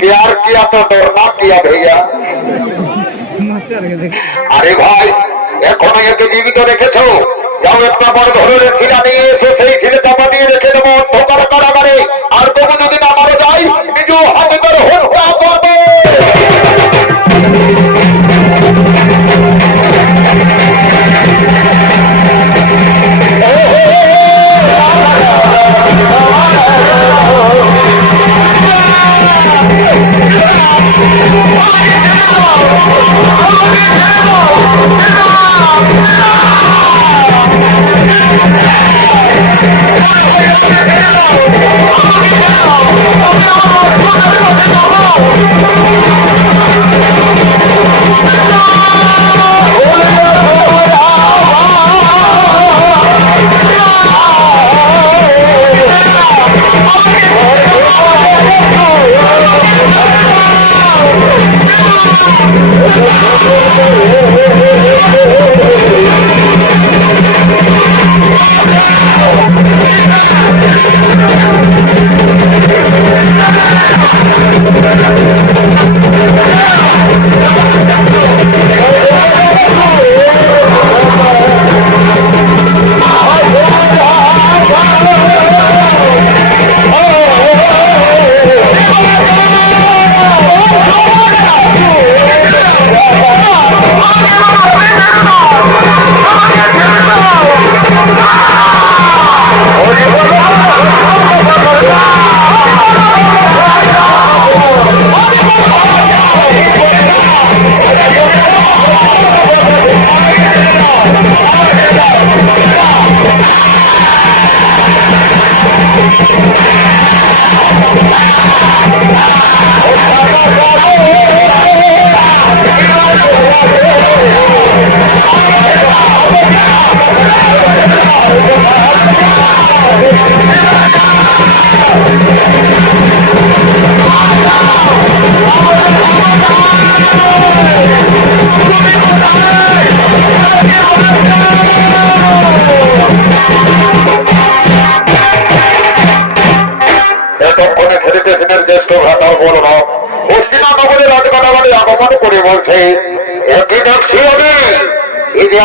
प्यार किया तो डरना किया भैया। আরে ভাই এখনো একে জীবিত রেখেছো, যাও একটা বড় ধরনের ছিলা নিয়ে এসে সেই ছিলে চাপা দিয়ে রেখে দেবো ঠোকার কারাগারে। আর তবু যদি না মারা যায় নিজ হাতে করে হত্যা করবে।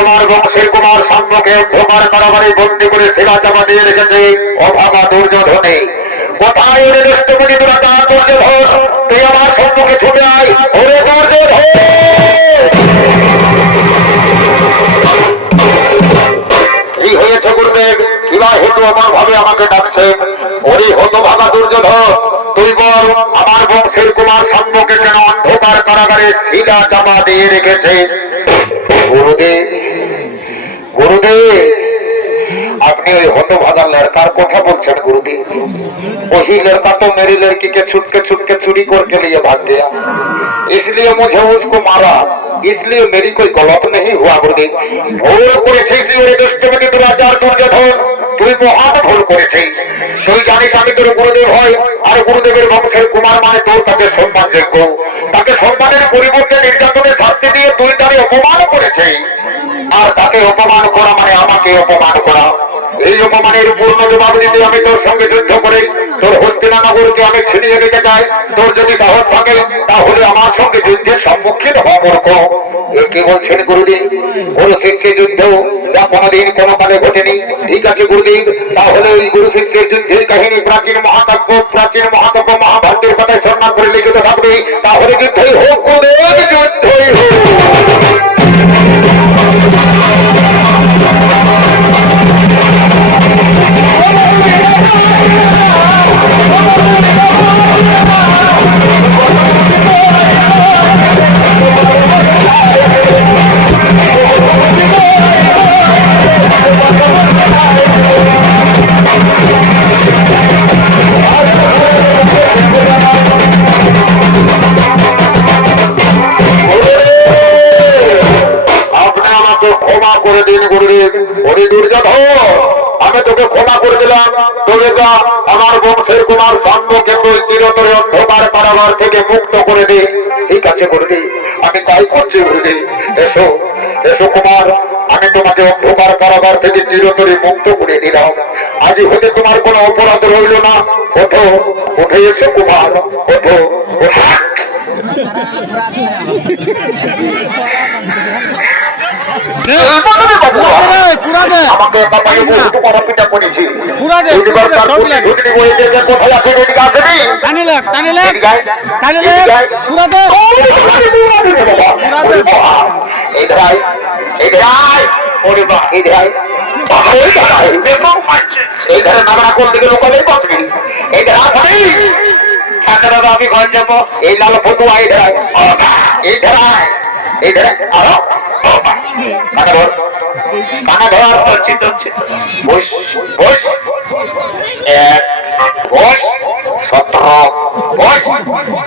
আমার বংশের কুমার সাম্যকে অন্ধকার কারাগারে বন্দী করে সেবা চাপা দিয়ে রেখেছে অভাগা দুর্যোধনে। কোথায় ওরে দুষ্টমণি দুরাচার দুর্যোধন, তুই আমার সম্মুখে ছুটে আয়। ওরে দুর্যোধন, কি হয়েছে গুরুদেব? কিবা হেতু আমার ভাবে আমাকে ডাকছেন? ওরে হতভাগা দুর্যোধন, তুই বল আমার বংশের কুমার সাম্যকে কেন অন্ধকার কারাগারে শিলা চাপা দিয়ে রেখেছে? গুরুদেব, गुरुदेव আপনি ওই হতভাগা लड़कार কথা বলছেন गुरुदेव? वही लड़का तो मेरी लड़की के छुट के चोरी करके लिए भाग गया, इसलिए मुझे उसको मारा। इसलिए मेरी कोई गलत नहीं हुआ गुरुदेव। भूल করে দুরাচার দুর্যোধন, তুই মহান ভুল করেছিস। তুই জানিস আমি তোর গুরুদেব হয়, আর গুরুদেবের বংশের কুমার মানে তোর কাছে সম্মানযোগ্য। তাকে সম্মানের পরিবর্তে নির্যাতনের শাস্তি দিয়ে তুই তাকে অপমান করেছিস। আর তাকে অপমান করা মানে আমাকে অপমান করা। এই অপমানের পূর্ণ জবাব দিতে আমি তোর সঙ্গে যুদ্ধ করে তোর হস্তিনানগরকে আমি ছিনিয়ে নিতে চাই। তোর যদি সাহস থাকে তাহলে আমার সঙ্গে যুদ্ধের সম্মুখীন হওয়া মূর্খ। এ কি বলছেন গুরুদেব? গুরু শিষ্যের যুদ্ধ যা কোনোদিন কোনো কালে ঘটেনি। ঠিক আছে গুরুদেব, তাহলে ওই গুরু শিষ্যের যুদ্ধের কাহিনী প্রাচীন মহাকাব্য মহাভারতের কথায় সম্মান করে লিখিত থাকবে। তাহলে যুদ্ধই হোক গুরুদেব, যুদ্ধই হোক। বংশের কুমার সাম্যকে তুই চিরতরে অন্ধকার কারাগার থেকে মুক্ত করে দে। ঠিক আছে গুরুদেব, আমি তাই করছি গুরুদেব। এসো এসো কুমার, আমি তোমাকে অন্ধকার কারাগার থেকে চিরতরে মুক্ত করে দিলাম। আজ হতে তোমার কোনো অপরাধ রইল না। ওঠো, উঠে এসো কুমার, ওঠো, ওঠো। আমাকে বাবাই বহু পড়াপিটা করেছি। কোথায় আছে এদিকে আসেনি? এই ধারায় এই ধারায় এই ধারায় এই ধারে নামা কোন দিকে লোকালে বাঁচবি। এই ধারা দাদা আমি ঘর যাবো। এই লাল ফটুয়া এই ধারায় এই ধারায় এই ধারায় আরো কানা ধর কানা ধর বস বস 1 বস 17 বস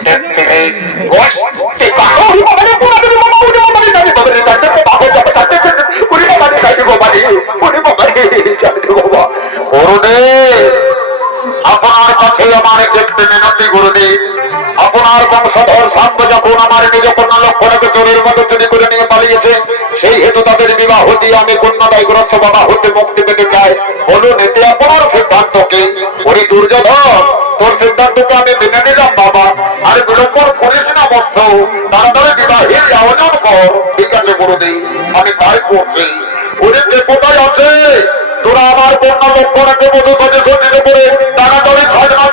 33 বস আপনার কাছে আমার দেখতে মিনতি গুরুদেব। আপনার বংশধর সাম্য যখন আমার নিজ কন্যা লক্ষণকে চোরের মতো চুরি করে নিয়ে পালিয়েছে, সেই হেতু তাদের বিবাহ দিয়ে আমি কন্যাদায় গ্রস্ত বাবা হতে মুক্তি পেতে চাই। বলুন এতে আপনার সিদ্ধান্ত কি? ওই দুর্যোধন, তোর সিদ্ধান্তকে আমি মেনে নিলাম বাবা। আর বিলম্ব করিস না বন্ধ, তাড়াতাড়ি বিবাহের আয়োজন কর। ঠিক আছে গুরুদেব, আমি তাই করছি। ওরে কে কোথায় আছে? তোরা আমার কন্যা লক্ষণকে মতো করে তাড়াতাড়ি খাজনা